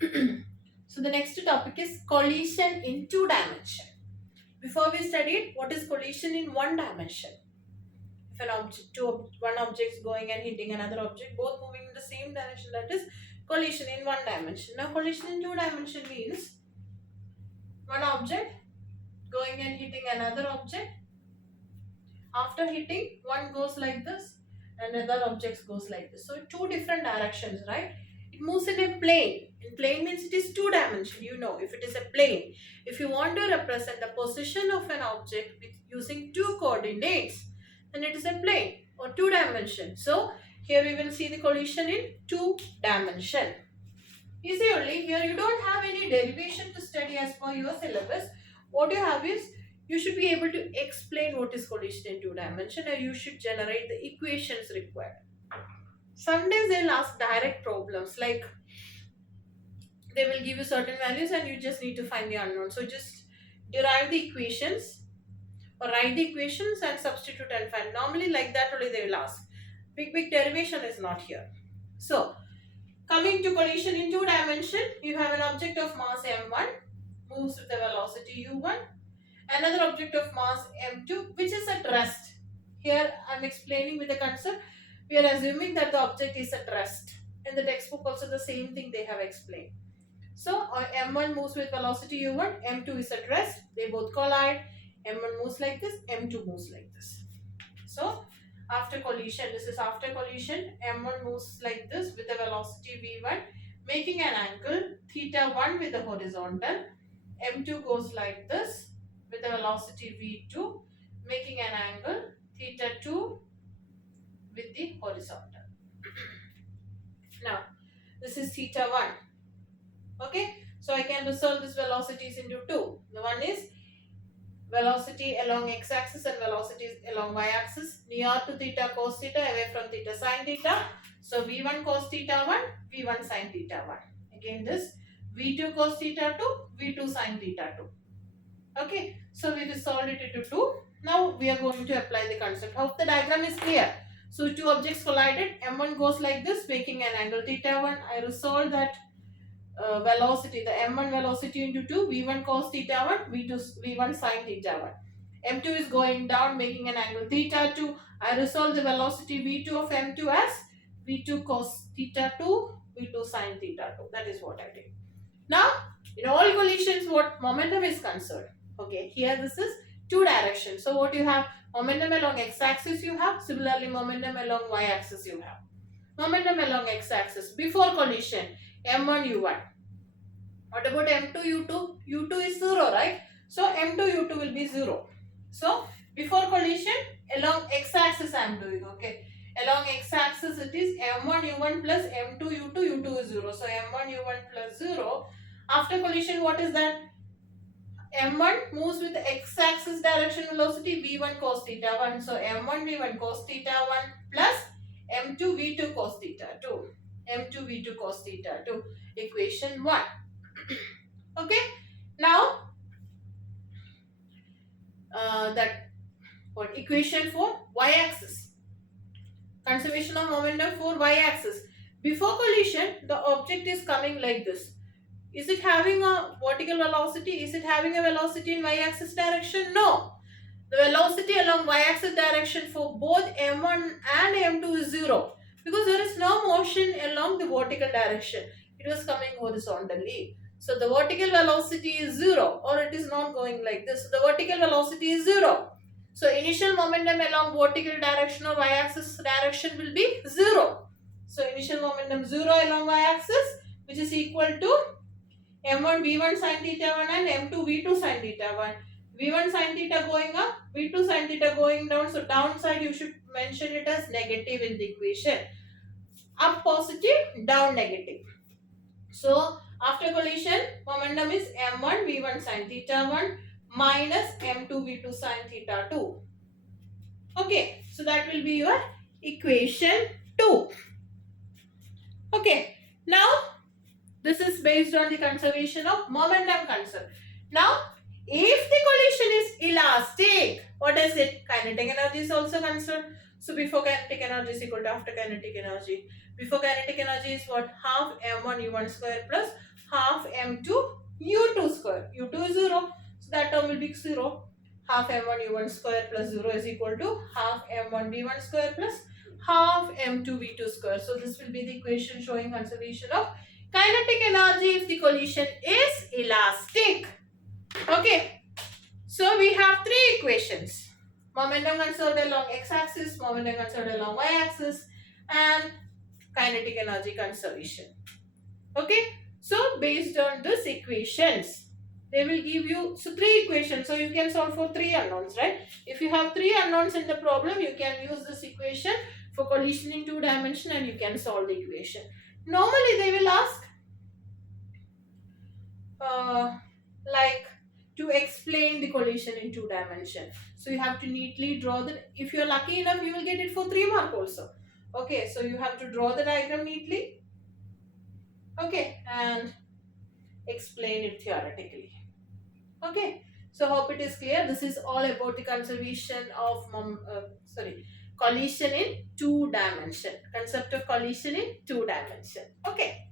So the next topic is collision in two dimension. Before we studied what is collision in one dimension. If one object is going and hitting another object, both moving in the same direction, that is collision in one dimension. Now collision in two dimension means one object going and hitting another object. After hitting, one goes like this and another object goes like this. So two different directions, right? It moves in a plane. In plane means it is two dimension. You know, if it is a plane, if you want to represent the position of an object with using two coordinates, then it is a plane or two dimension. So here we will see the collision in two dimension. Easy only. Here you don't have any derivation to study as per your syllabus. What you have is you should be able to explain what is collision in two dimension, or you should generate the equations required. Sometimes they'll ask direct problems like they will give you certain values and you just need to find the unknown. So just derive the equations or write the equations and substitute and find. Normally like that only they will ask. Big derivation is not here. So coming to collision in two dimension, you have an object of mass m1 moves with a velocity u1, another object of mass m2 which is at rest. Here I am explaining with the concept. We are assuming that the object is at rest. In the textbook also the same thing they have explained. So m1 moves with velocity u1, m2 is at rest, they both collide, m1 moves like this, m2 moves like this. So after collision, this is after collision, m1 moves like this with a velocity v1 making an angle theta 1 with the horizontal, m2 goes like this with a velocity v2 making an angle theta 2 with the horizontal. Now this is theta 1. Okay, so I can resolve these velocities into two. The one is velocity along x-axis and velocities along y-axis, near to theta cos theta, away from theta sin theta. So v1 cos theta 1, v1 sin theta 1. Again this v2 cos theta 2, v2 sin theta 2. Okay, so we resolved it into two. Now we are going to apply the concept. Hope the diagram is clear. So two objects collided, m1 goes like this making an angle theta 1. I resolved that velocity, the m1 velocity into 2, v1 cos theta 1, v1 sin theta 1. m2 is going down making an angle theta 2. I resolve the velocity v2 of m2 as v2 cos theta 2, v2 sin theta 2. That is what I did. Now, in all collisions, what momentum is concerned. Okay, here this is two directions. So what you have, momentum along x-axis you have, similarly momentum along y-axis you have. Momentum along x-axis before collision, m1 u1. What about m2 u2? u2 is 0, right? So m2 u2 will be 0. So before collision, along x-axis I am doing, okay. Along x-axis it is m1 u1 plus m2 u2, u2 is 0. So m1 u1 plus 0. After collision, what is that? m1 moves with x-axis direction velocity v1 cos theta 1. So m1 v1 cos theta 1 plus m2 v2 cos theta 2. m2 v2 cos theta 2. Equation 1. Okay. Now, equation for y-axis. Conservation of momentum for y-axis. Before collision, the object is coming like this. Is it having a vertical velocity? Is it having a velocity in y-axis direction? No. The velocity along y-axis direction for both m1 and m2 is 0. Because there is no motion along the vertical direction. It was coming horizontally. So the vertical velocity is 0, or it is not going like this. So the vertical velocity is 0. So initial momentum along vertical direction or y-axis direction will be 0. So initial momentum 0 along y-axis, which is equal to m1 v1 sin theta 1 and m2 v2 sin theta 1. v1 sin theta going up, v2 sin theta going down. So downside you should mention it as negative in the equation. Up positive, down negative. So after collision, momentum is m1 v1 sin theta 1 minus m2 v2 sin theta 2. Okay, so that will be your equation 2. Okay, now this is based on the conservation of momentum concept. Now, if the collision is elastic, what is it? Kinetic energy is also concerned. So before kinetic energy is equal to after kinetic energy. Before kinetic energy is what? Half m1 u1 square plus half m2 u2 square. u2 is 0, so that term will be 0. Half m1 u1 square plus 0 is equal to half m1 v1 square plus half m2 v2 square. So this will be the equation showing conservation of kinetic energy if the collision is elastic. Okay, so we have three equations. Momentum conserved along x-axis, momentum conserved along y-axis, and kinetic energy conservation. Okay, so based on these equations, they will give you three equations. So you can solve for three unknowns, right? If you have three unknowns in the problem, you can use this equation for collision in two dimension and you can solve the equation. Normally they will ask like to explain the collision in two dimension. So you have to neatly draw the, if you are lucky enough, you will get it for 3 mark also. Okay, so you have to draw the diagram neatly. Okay, and explain it theoretically. Okay, so hope it is clear. This is all about the conservation of collision in two dimension. Concept of collision in two dimension. Okay.